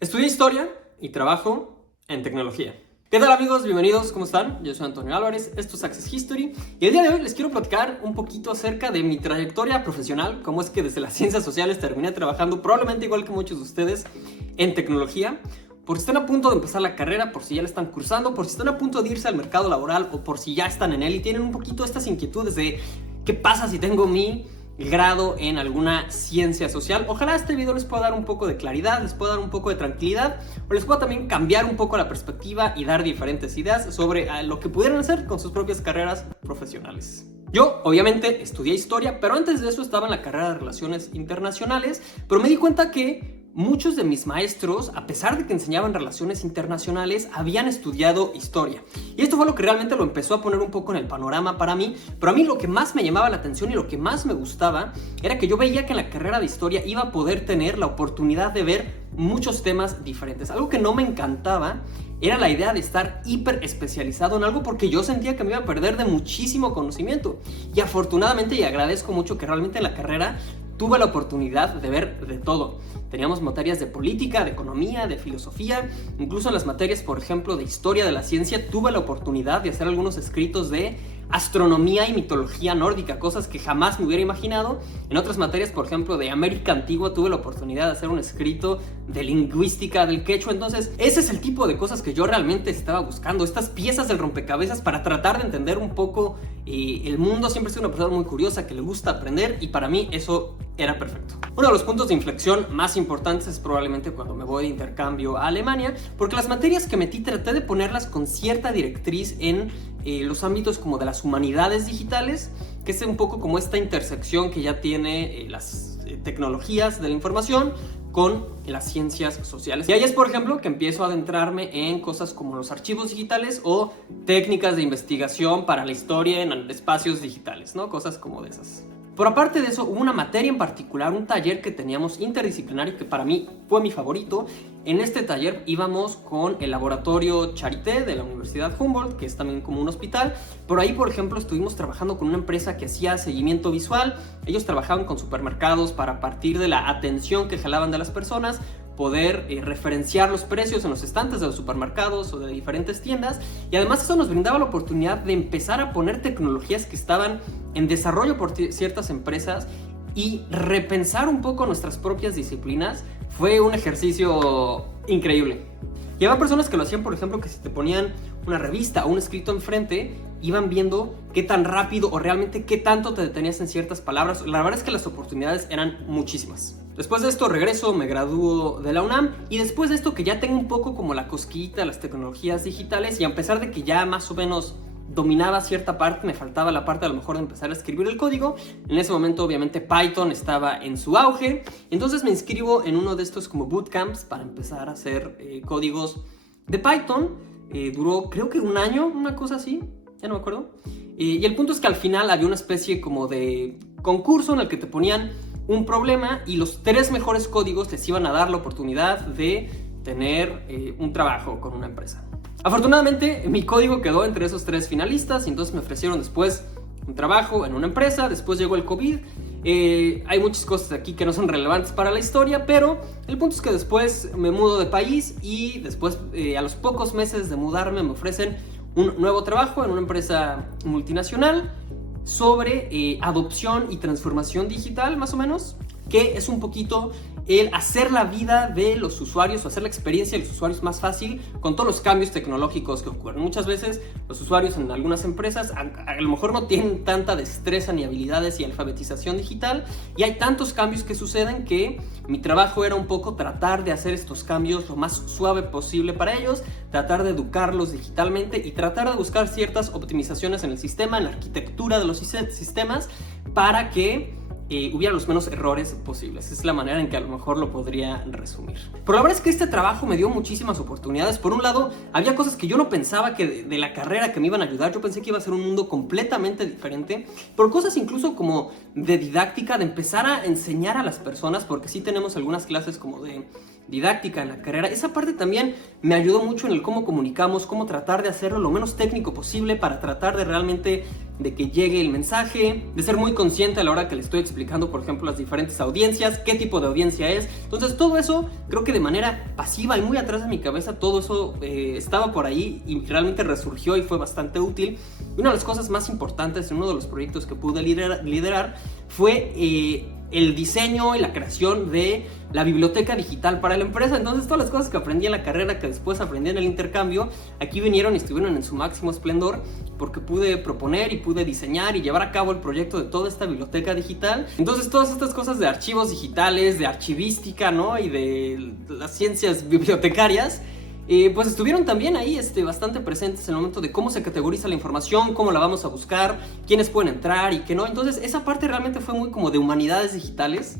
Estudié historia y trabajo en tecnología. ¿Qué tal, amigos? Bienvenidos, ¿cómo están? Yo soy Antonio Álvarez, esto es Access History y el día de hoy les quiero platicar un poquito acerca de mi trayectoria profesional, cómo es que desde las ciencias sociales terminé trabajando probablemente igual que muchos de ustedes en tecnología. Por si están a punto de empezar la carrera, por si ya la están cursando, por si están a punto de irse al mercado laboral o por si ya están en él y tienen un poquito estas inquietudes de qué pasa si tengo mi grado en alguna ciencia social. Ojalá este video les pueda dar un poco de claridad, les pueda dar un poco de tranquilidad o les pueda también cambiar un poco la perspectiva y dar diferentes ideas sobre lo que pudieran hacer con sus propias carreras profesionales. Yo, obviamente, estudié historia, pero antes de eso estaba en la carrera de Relaciones Internacionales, pero me di cuenta que muchos de mis maestros, a pesar de que enseñaban relaciones internacionales, habían estudiado historia. Y esto fue lo que realmente lo empezó a poner un poco en el panorama para mí. Pero a mí lo que más me llamaba la atención y lo que más me gustaba era que yo veía que en la carrera de historia iba a poder tener la oportunidad de ver muchos temas diferentes. Algo que no me encantaba era la idea de estar hiper especializado en algo porque yo sentía que me iba a perder de muchísimo conocimiento. Y afortunadamente, y agradezco mucho que realmente en la carrera tuve la oportunidad de ver de todo. Teníamos materias de política, de economía, de filosofía, incluso en las materias, por ejemplo, de historia de la ciencia, tuve la oportunidad de hacer algunos escritos de astronomía y mitología nórdica, cosas que jamás me hubiera imaginado. En otras materias, por ejemplo, de América Antigua, tuve la oportunidad de hacer un escrito de lingüística del quechua. Entonces, ese es el tipo de cosas que yo realmente estaba buscando, estas piezas del rompecabezas para tratar de entender un poco el mundo. Siempre he sido una persona muy curiosa que le gusta aprender y para mí eso era perfecto. Uno de los puntos de inflexión más importantes es probablemente cuando me voy de intercambio a Alemania, porque las materias que metí traté de ponerlas con cierta directriz en los ámbitos como de las humanidades digitales, que es un poco como esta intersección que ya tiene las tecnologías de la información con las ciencias sociales. Y ahí es, por ejemplo, que empiezo a adentrarme en cosas como los archivos digitales o técnicas de investigación para la historia en espacios digitales, ¿no? Cosas como de esas. Por aparte de eso, hubo una materia en particular, un taller que teníamos interdisciplinario que para mí fue mi favorito. En este taller íbamos con el laboratorio Charité de la Universidad Humboldt, que es también como un hospital. Por ahí, por ejemplo, estuvimos trabajando con una empresa que hacía seguimiento visual. Ellos trabajaban con supermercados para, a partir de la atención que jalaban de las personas, poder referenciar los precios en los estantes de los supermercados o de diferentes tiendas. Y además eso nos brindaba la oportunidad de empezar a poner tecnologías que estaban en desarrollo por ciertas empresas y repensar un poco nuestras propias disciplinas. Fue un ejercicio increíble. Y había personas que lo hacían, por ejemplo, que si te ponían una revista o un escrito enfrente, iban viendo qué tan rápido o realmente qué tanto te detenías en ciertas palabras. La verdad es que las oportunidades eran muchísimas. Después de esto regreso, me gradúo de la UNAM y después de esto que ya tengo un poco como la cosquillita de las tecnologías digitales y a pesar de que ya más o menos dominaba cierta parte, me faltaba la parte a lo mejor de empezar a escribir el código. En ese momento obviamente Python estaba en su auge, entonces me inscribo en uno de estos como bootcamps para empezar a hacer códigos de Python. Duró creo que un año, una cosa así, ya no me acuerdo. Y el punto es que al final había una especie como de concurso en el que te ponían un problema y los 3 mejores códigos les iban a dar la oportunidad de tener un trabajo con una empresa. Afortunadamente mi código quedó entre esos 3 finalistas y entonces me ofrecieron después un trabajo en una empresa. Después llegó el COVID. Hay muchas cosas aquí que no son relevantes para la historia, pero el punto es que después me mudo de país y después a los pocos meses de mudarme me ofrecen un nuevo trabajo en una empresa multinacional sobre adopción y transformación digital, más o menos, que es un poquito el hacer la vida de los usuarios o hacer la experiencia de los usuarios más fácil con todos los cambios tecnológicos que ocurren. Muchas veces los usuarios en algunas empresas a lo mejor no tienen tanta destreza ni habilidades y alfabetización digital y hay tantos cambios que suceden que mi trabajo era un poco tratar de hacer estos cambios lo más suave posible para ellos, tratar de educarlos digitalmente y tratar de buscar ciertas optimizaciones en el sistema, en la arquitectura de los sistemas para que hubiera los menos errores posibles. Es la manera en que a lo mejor lo podría resumir. Pero la verdad es que este trabajo me dio muchísimas oportunidades. Por un lado, había cosas que yo no pensaba que de la carrera que me iban a ayudar. Yo pensé que iba a ser un mundo completamente diferente. Por cosas incluso como de didáctica, de empezar a enseñar a las personas, porque sí tenemos algunas clases como de didáctica en la carrera. Esa parte también me ayudó mucho en el cómo comunicamos, cómo tratar de hacerlo lo menos técnico posible para tratar de realmente de que llegue el mensaje, de ser muy consciente a la hora que le estoy explicando, por ejemplo, las diferentes audiencias, qué tipo de audiencia es. Entonces todo eso creo que de manera pasiva y muy atrás de mi cabeza, todo eso estaba por ahí y realmente resurgió y fue bastante útil. Y una de las cosas más importantes en uno de los proyectos que pude liderar fue el diseño y la creación de la biblioteca digital para la empresa. Entonces todas las cosas que aprendí en la carrera, que después aprendí en el intercambio, aquí vinieron y estuvieron en su máximo esplendor, porque pude proponer y pude diseñar y llevar a cabo el proyecto de toda esta biblioteca digital. Entonces todas estas cosas de archivos digitales, de archivística, ¿no? Y de las ciencias bibliotecarias, pues estuvieron también ahí bastante presentes en el momento de cómo se categoriza la información, cómo la vamos a buscar, quiénes pueden entrar y qué no. Entonces esa parte realmente fue muy como de humanidades digitales,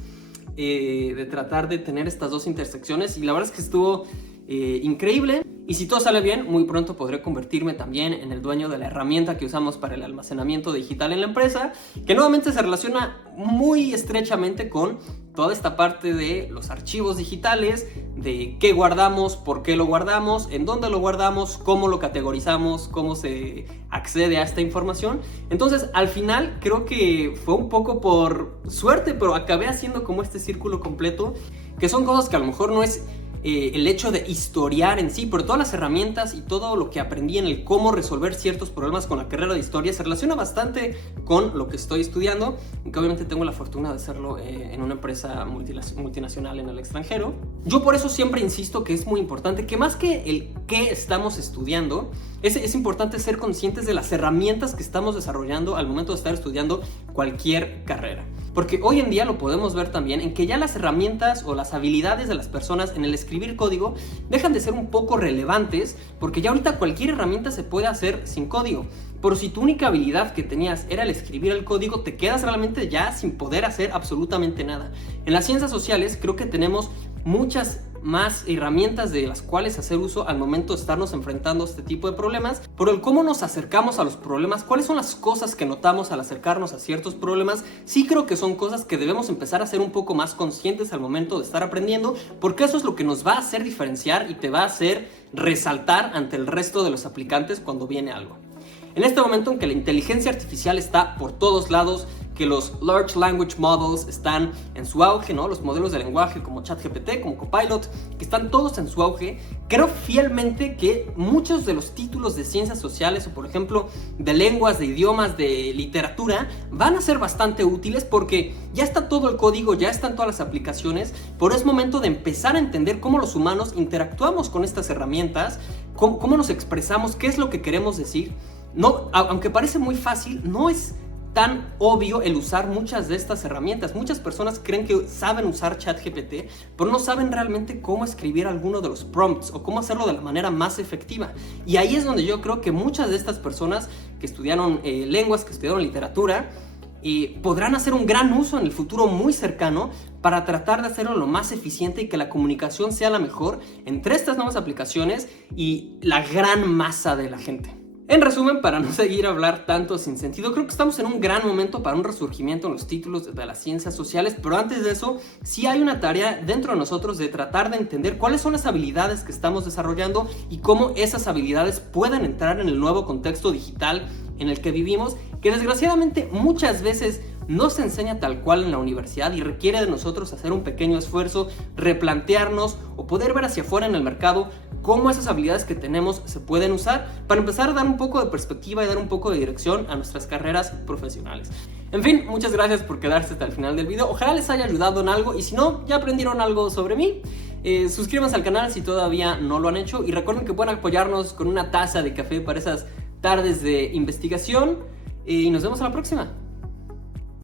de tratar de tener estas dos intersecciones, y la verdad es que estuvo increíble. Y si todo sale bien, muy pronto podré convertirme también en el dueño de la herramienta que usamos para el almacenamiento digital en la empresa, que nuevamente se relaciona muy estrechamente con toda esta parte de los archivos digitales, de qué guardamos, por qué lo guardamos, en dónde lo guardamos, cómo lo categorizamos, cómo se accede a esta información. Entonces, al final, creo que fue un poco por suerte, pero acabé haciendo como este círculo completo, que son cosas que a lo mejor no es el hecho de historiar en sí, pero todas las herramientas y todo lo que aprendí en el cómo resolver ciertos problemas con la carrera de historia se relaciona bastante con lo que estoy estudiando, y que obviamente tengo la fortuna de hacerlo en una empresa multinacional en el extranjero. Yo por eso siempre insisto que es muy importante que más que el qué estamos estudiando, es importante ser conscientes de las herramientas que estamos desarrollando al momento de estar estudiando cualquier carrera. Porque hoy en día lo podemos ver también en que ya las herramientas o las habilidades de las personas en el escribir código dejan de ser un poco relevantes, porque ya ahorita cualquier herramienta se puede hacer sin código. Pero si tu única habilidad que tenías era el escribir el código, te quedas realmente ya sin poder hacer absolutamente nada. En las ciencias sociales creo que tenemos muchas más herramientas de las cuales hacer uso al momento de estarnos enfrentando a este tipo de problemas, pero el cómo nos acercamos a los problemas, cuáles son las cosas que notamos al acercarnos a ciertos problemas, sí creo que son cosas que debemos empezar a ser un poco más conscientes al momento de estar aprendiendo, porque eso es lo que nos va a hacer diferenciar y te va a hacer resaltar ante el resto de los aplicantes cuando viene algo. En este momento en que la inteligencia artificial está por todos lados, que los Large Language Models están en su auge, ¿no? Los modelos de lenguaje como ChatGPT, como Copilot, que están todos en su auge, creo fielmente que muchos de los títulos de ciencias sociales o por ejemplo de lenguas, de idiomas, de literatura van a ser bastante útiles, porque ya está todo el código, ya están todas las aplicaciones, pero es momento de empezar a entender cómo los humanos interactuamos con estas herramientas, cómo nos expresamos, qué es lo que queremos decir. No, aunque parece muy fácil, no es tan obvio el usar muchas de estas herramientas. Muchas personas creen que saben usar ChatGPT, pero no saben realmente cómo escribir alguno de los prompts o cómo hacerlo de la manera más efectiva. Y ahí es donde yo creo que muchas de estas personas que estudiaron lenguas, que estudiaron literatura, podrán hacer un gran uso en el futuro muy cercano para tratar de hacerlo lo más eficiente y que la comunicación sea la mejor entre estas nuevas aplicaciones y la gran masa de la gente. En resumen, para no seguir a hablar tanto sin sentido, creo que estamos en un gran momento para un resurgimiento en los títulos de las ciencias sociales, pero antes de eso, sí hay una tarea dentro de nosotros de tratar de entender cuáles son las habilidades que estamos desarrollando y cómo esas habilidades pueden entrar en el nuevo contexto digital en el que vivimos, que desgraciadamente muchas veces no se enseña tal cual en la universidad y requiere de nosotros hacer un pequeño esfuerzo, replantearnos o poder ver hacia afuera en el mercado cómo esas habilidades que tenemos se pueden usar para empezar a dar un poco de perspectiva y dar un poco de dirección a nuestras carreras profesionales. En fin, muchas gracias por quedarse hasta el final del video. Ojalá les haya ayudado en algo, y si no, ya aprendieron algo sobre mí. Suscríbanse al canal si todavía no lo han hecho, y recuerden que pueden apoyarnos con una taza de café para esas tardes de investigación, y nos vemos a la próxima.